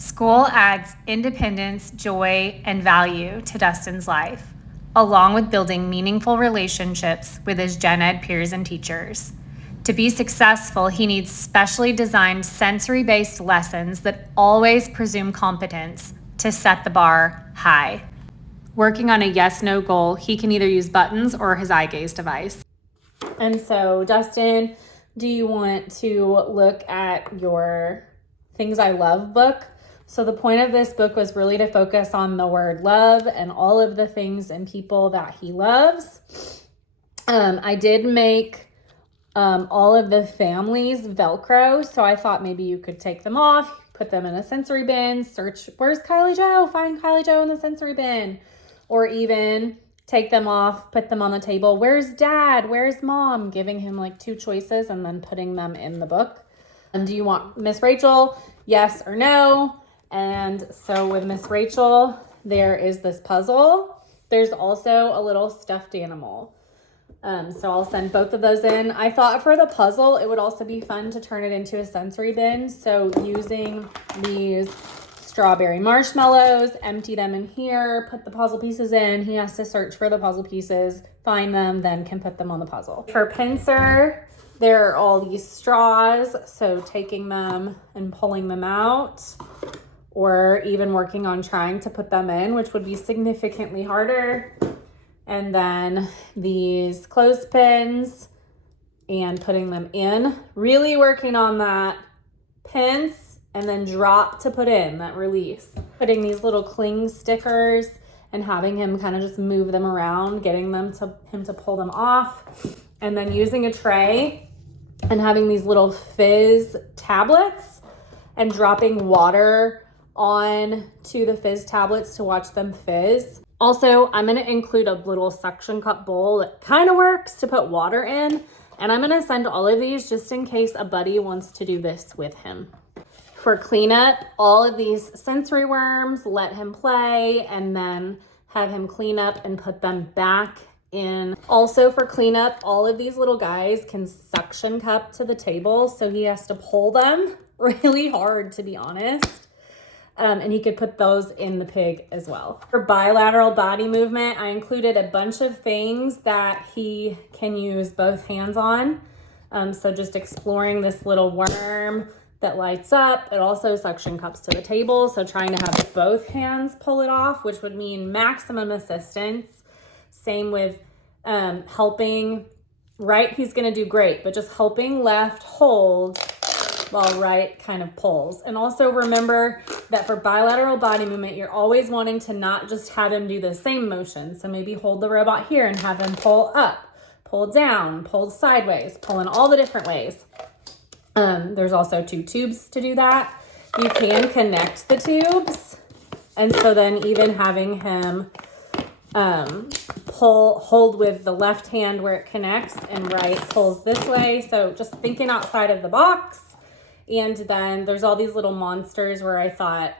School adds independence, joy, and value to Dustin's life, along with building meaningful relationships with his gen ed peers and teachers. To be successful, he needs specially designed sensory-based lessons that always presume competence to set the bar high. Working on a yes-no goal, he can either use buttons or his eye gaze device. And so, Dustin, do you want to look at your Things I Love book? So the point of this book was really to focus on the word love and all of the things and people that he loves. I did make all of the families Velcro, so I thought maybe you could take them off, put them in a sensory bin, search, where's Kylie Joe? Find Kylie Joe in the sensory bin. Or even take them off, put them on the table. Where's dad? Where's mom? Giving him like 2 choices and then putting them in the book. And do you want Miss Rachel? Yes or no? And so with Miss Rachel, there is this puzzle. There's also a little stuffed animal. So I'll send both of those in. I thought for the puzzle, it would also be fun to turn it into a sensory bin. So using these strawberry marshmallows, empty them in here, put the puzzle pieces in. He has to search for the puzzle pieces, find them, then can put them on the puzzle. For pincer, there are all these straws. So taking them and pulling them out, or even working on trying to put them in, which would be significantly harder. And then these clothespins and putting them in, really working on that pinch and then drop to put in, that release. Putting these little cling stickers and having him kind of just move them around, getting him to pull them off. And then using a tray and having these little fizz tablets and dropping water on to the fizz tablets to watch them fizz. Also, I'm gonna include a little suction cup bowl that kind of works to put water in. And I'm gonna send all of these just in case a buddy wants to do this with him. For cleanup, all of these sensory worms, let him play and then have him clean up and put them back in. Also for cleanup, all of these little guys can suction cup to the table, so he has to pull them really hard, to be honest. And he could put those in the pig as well. For bilateral body movement, I included a bunch of things that he can use both hands on. So just exploring this little worm that lights up. It also suction cups to the table. So trying to have both hands pull it off, which would mean maximum assistance. Same with helping right, he's gonna do great, but just helping left hold while right kind of pulls. And also remember that for bilateral body movement, you're always wanting to not just have him do the same motion. So maybe hold the robot here and have him pull up, pull down, pull sideways, pull in all the different ways. There's also 2 tubes to do that. You can connect the tubes. And so then even having him hold with the left hand where it connects and right pulls this way. So just thinking outside of the box. And then there's all these little monsters where I thought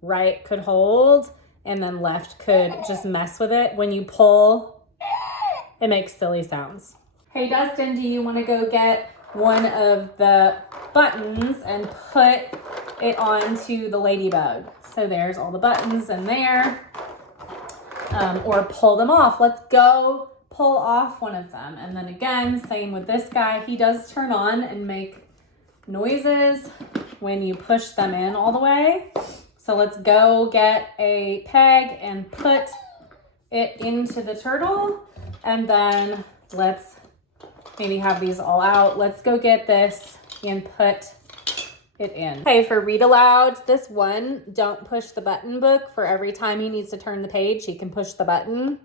right could hold and then left could just mess with it. When you pull, it makes silly sounds. Hey, Dustin, do you want to go get one of the buttons and put it onto the ladybug? So there's all the buttons in there. Or pull them off. Let's go pull off one of them. And then again, same with this guy. He does turn on and make noises when you push them in all the way. So let's go get a peg and put it into the turtle. And then let's maybe have these all out. Let's go get this and put it in. Okay, for read alouds, this one, don't push the button book. For every time he needs to turn the page, he can push the button.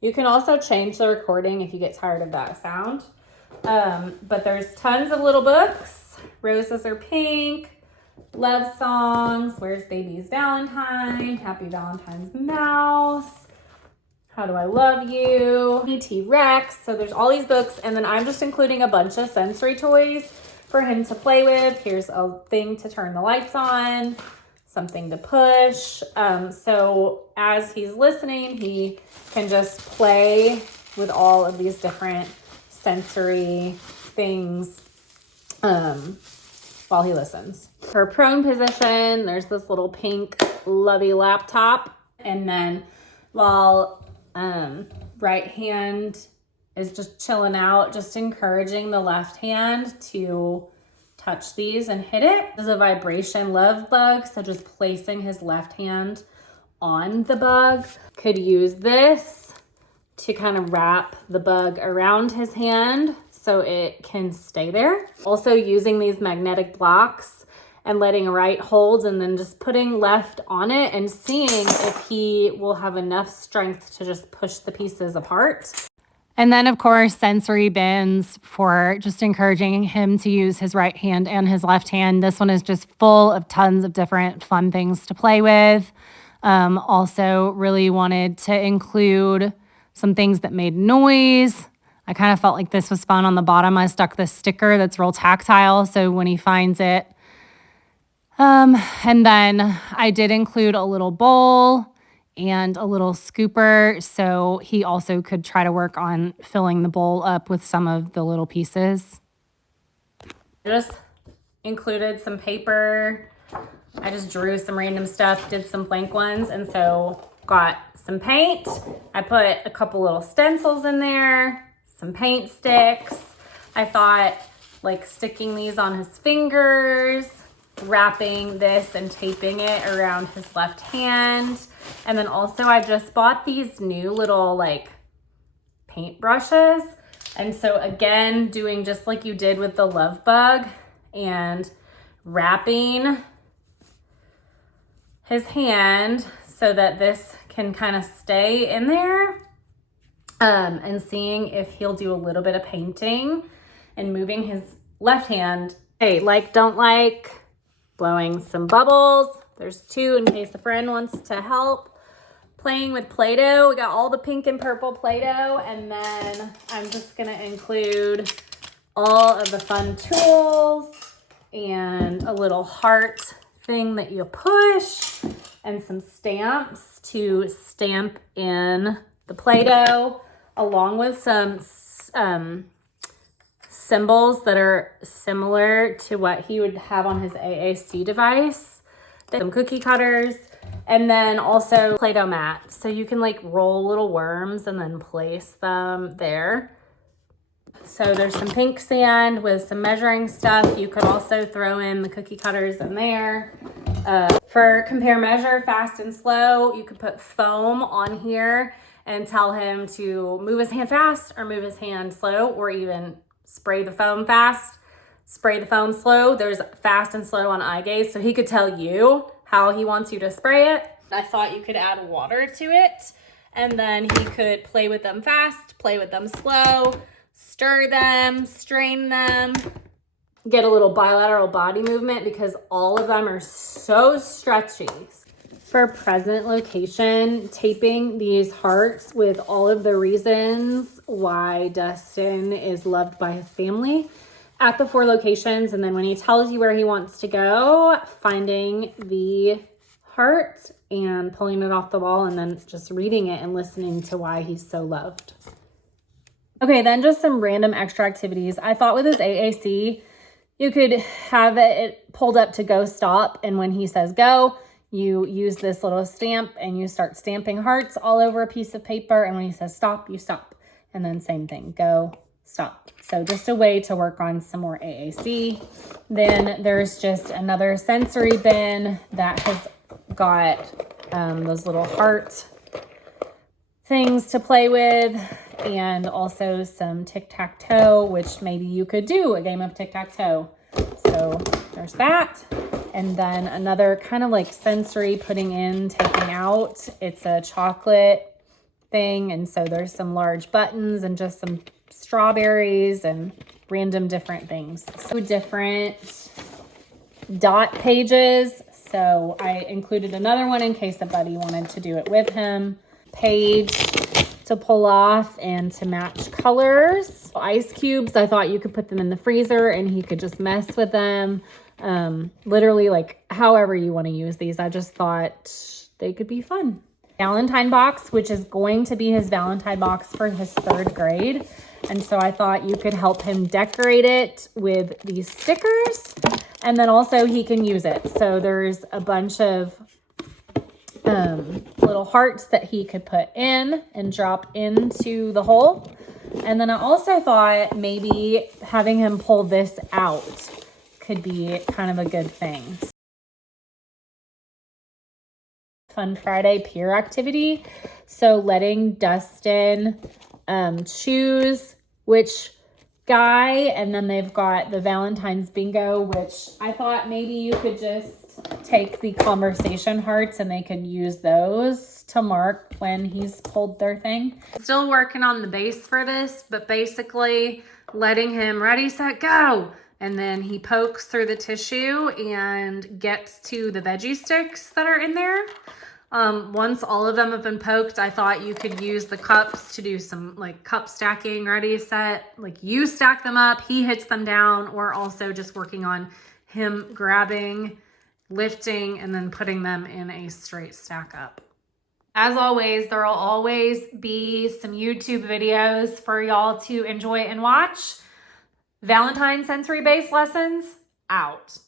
You can also change the recording if you get tired of that sound. But there's tons of little books. Roses Are Pink, love songs, Where's Baby's Valentine, Happy Valentine's Mouse, How Do I Love You, E.T. Rex. So there's all these books, and then I'm just including a bunch of sensory toys for him to play with. Here's a thing to turn the lights on, something to push. So as he's listening, he can just play with all of these different sensory things while he listens. For prone position, there's this little pink lovey laptop. And then while right hand is just chilling out, just encouraging the left hand to touch these and hit it. This is a vibration love bug, so just placing his left hand on the bug. Could use this to kind of wrap the bug around his hand so it can stay there. Also using these magnetic blocks and letting right hold and then just putting left on it and seeing if he will have enough strength to just push the pieces apart. And then, of course, sensory bins for just encouraging him to use his right hand and his left hand. This one is just full of tons of different fun things to play with. Also really wanted to include some things that made noise. I kind of felt like this was fun. On the bottom, I stuck this sticker that's real tactile, so when he finds it. And then I did include a little bowl and a little scooper, so he also could try to work on filling the bowl up with some of the little pieces. Just included some paper. I just drew some random stuff, did some blank ones, and so got some paint. I put a couple little stencils in there, some paint sticks. I thought like sticking these on his fingers, wrapping this and taping it around his left hand. And then also I just bought these new little like paint brushes. And so again, doing just like you did with the love bug and wrapping his hand so that this can kind of stay in there, and seeing if he'll do a little bit of painting and moving his left hand. Hey, like, don't like, blowing some bubbles. There's 2 in case a friend wants to help. Playing with Play-Doh. We got all the pink and purple Play-Doh, and then I'm just gonna include all of the fun tools and a little heart thing that you push and some stamps to stamp in the Play-Doh, along with some symbols that are similar to what he would have on his AAC device. Some cookie cutters, and then also Play-Doh mat. So you can like roll little worms and then place them there. So there's some pink sand with some measuring stuff. You could also throw in the cookie cutters in there. For compare measure, fast and slow, you could put foam on here and tell him to move his hand fast or move his hand slow, or even spray the foam fast, spray the foam slow. There's fast and slow on eye gaze, so he could tell you how he wants you to spray it. I thought you could add water to it, and then he could play with them fast, play with them slow, stir them, strain them, get a little bilateral body movement because all of them are so stretchy. For present location, taping these hearts with all of the reasons why Dustin is loved by his family at the 4 locations. And then when he tells you where he wants to go, finding the heart and pulling it off the wall and then just reading it and listening to why he's so loved. Okay, then just some random extra activities. I thought with his AAC, you could have it pulled up to go stop. And when he says go, you use this little stamp and you start stamping hearts all over a piece of paper. And when he says stop, you stop. And then same thing, go, stop. So just a way to work on some more AAC. Then there's just another sensory bin that has got those little heart things to play with, and also some tic-tac-toe, which maybe you could do a game of tic-tac-toe. So there's that. And then another kind of like sensory putting in, taking out. It's a chocolate thing. And so there's some large buttons and just some strawberries and random different things. So different dot pages. So I included another one in case a buddy wanted to do it with him. Page to pull off and to match colors. Ice cubes, I thought you could put them in the freezer and he could just mess with them. Literally like however you want to use these. I just thought they could be fun. Valentine box, which is going to be his Valentine box for his 3rd grade. And so I thought you could help him decorate it with these stickers. And then also he can use it. So there's a bunch of little hearts that he could put in and drop into the hole. And then I also thought maybe having him pull this out could be kind of a good thing. Fun Friday peer activity. So letting Dustin choose which guy, and then they've got the Valentines bingo, which I thought maybe you could just take the conversation hearts and they could use those to mark when he's pulled their thing. Still working on the base for this, but basically letting him ready, set, go. And then he pokes through the tissue and gets to the veggie sticks that are in there. Once all of them have been poked, I thought you could use the cups to do some like cup stacking, ready, set, like you stack them up, he hits them down, or also just working on him grabbing, lifting, and then putting them in a straight stack up. As always, there will always be some YouTube videos for y'all to enjoy and watch. Valentine sensory-based lessons out.